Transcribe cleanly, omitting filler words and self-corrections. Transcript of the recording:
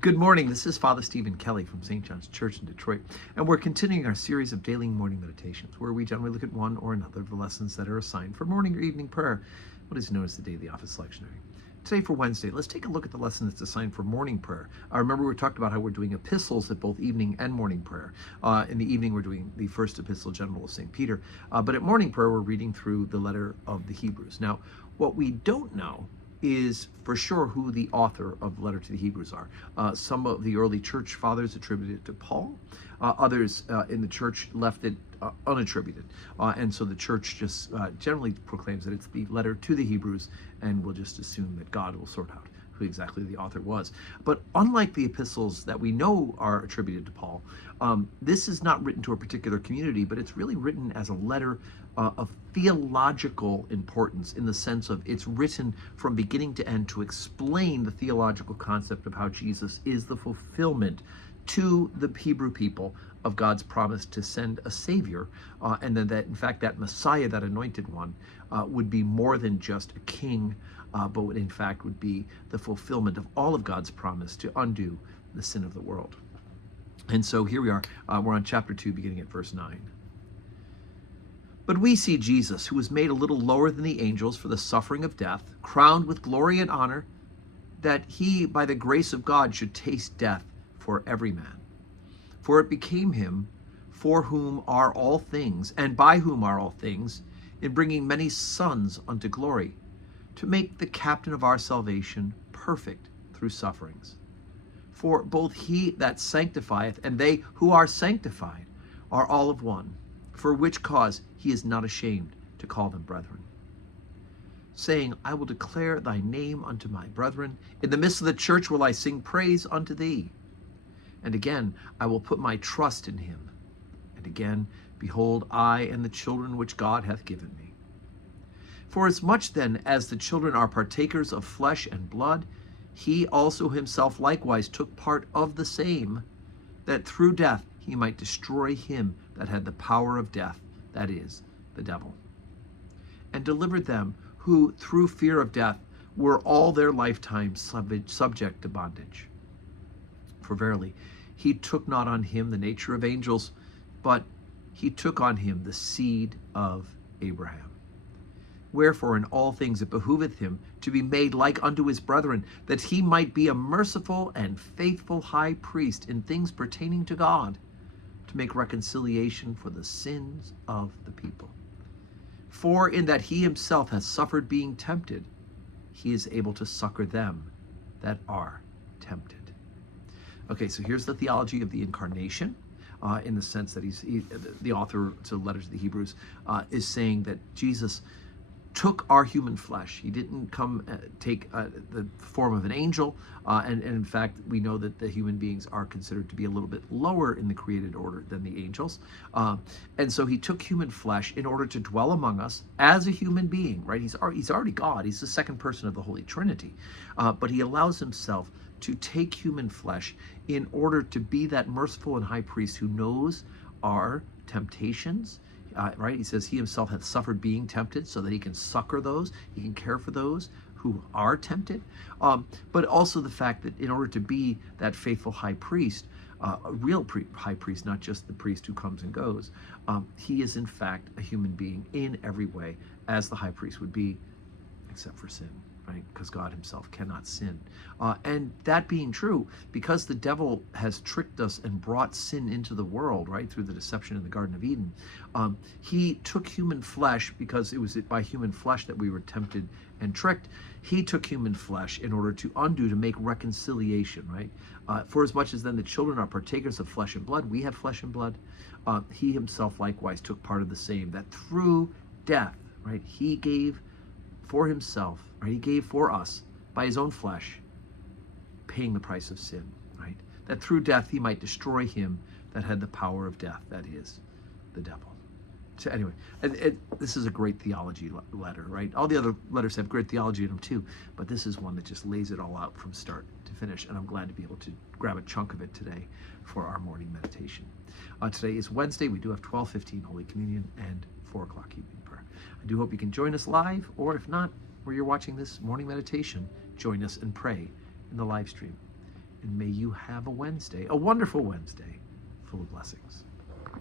Good morning. This is Father Stephen Kelly from St. John's Church in Detroit, and we're continuing our series of daily morning meditations, where we generally look at one or another of the lessons that are assigned for morning or evening prayer, what is known as the daily office lectionary. Today for Wednesday, let's take a look at the lesson that's assigned for morning prayer. Remember, we talked about how we're doing epistles at both evening and morning prayer. In the evening, we're doing the first epistle general of St. Peter, but at morning prayer, we're reading through the letter of the Hebrews. Now, what we don't know is for sure who the author of the letter to the Hebrews are. Some of the early church fathers attributed it to Paul. Others in the church left it unattributed. And so the church just generally proclaims that it's the letter to the Hebrews, and we'll just assume that God will sort out who exactly the author was. But unlike the epistles that we know are attributed to Paul, this is not written to a particular community, but it's really written as a letter of theological importance, in the sense of it's written from beginning to end to explain the theological concept of how Jesus is the fulfillment to the Hebrew people of God's promise to send a Savior, and then that, in fact, that Messiah, that anointed one, would be more than just a king, but would, in fact, would be the fulfillment of all of God's promise to undo the sin of the world. And so here we are, we're on chapter 2, beginning at verse 9. But we see Jesus, who was made a little lower than the angels for the suffering of death, crowned with glory and honor, that he, by the grace of God, should taste death for every man. For it became him, for whom are all things, and by whom are all things, in bringing many sons unto glory, to make the captain of our salvation perfect through sufferings. For both he that sanctifieth and they who are sanctified are all of one, for which cause he is not ashamed to call them brethren, saying, I will declare thy name unto my brethren. In the midst of the church will I sing praise unto thee. And again, I will put my trust in him. And again, behold, I and the children which God hath given me. For as much then as the children are partakers of flesh and blood, he also himself likewise took part of the same, that through death he might destroy him that had the power of death, that is, the devil, and delivered them who through fear of death were all their lifetime subject to bondage. For verily, he took not on him the nature of angels, but he took on him the seed of Abraham. Wherefore in all things it behooveth him to be made like unto his brethren, that he might be a merciful and faithful high priest in things pertaining to God, to make reconciliation for the sins of the people. For in that he himself has suffered being tempted, he is able to succor them that are tempted. Okay, so here's the theology of the incarnation, in the sense that the author to the letter to the Hebrews is saying that Jesus took our human flesh. He didn't come take the form of an angel, and in fact, we know that the human beings are considered to be a little bit lower in the created order than the angels. And so he took human flesh in order to dwell among us as a human being, right? He's already God. He's the second person of the Holy Trinity. But he allows himself to take human flesh in order to be that merciful and high priest who knows our temptations. Right? He says he himself hath suffered being tempted, so that he can succor those, he can care for those who are tempted. But also the fact that in order to be that faithful high priest, a real high priest, not just the priest who comes and goes, he is in fact a human being in every way, as the high priest would be, except for sin. Right? Because God himself cannot sin. And that being true, because the devil has tricked us and brought sin into the world, right, through the deception in the Garden of Eden, he took human flesh, because it was by human flesh that we were tempted and tricked. He took human flesh in order to undo, to make reconciliation, right? For as much as then the children are partakers of flesh and blood, we have flesh and blood, he himself likewise took part of the same, that through death, right, he gave for himself, right? He gave for us by his own flesh, paying the price of sin, right? That through death he might destroy him that had the power of death, that is, the devil. So anyway, this is a great theology letter, right? All the other letters have great theology in them too, but this is one that just lays it all out from start to finish, and I'm glad to be able to grab a chunk of it today for our morning meditation. Today is Wednesday. We do have 12:15 Holy Communion and 4 o'clock evening prayer. I do hope you can join us live, or if not, where you're watching this morning meditation, join us and pray in the live stream. And may you have a Wednesday, a wonderful Wednesday, full of blessings.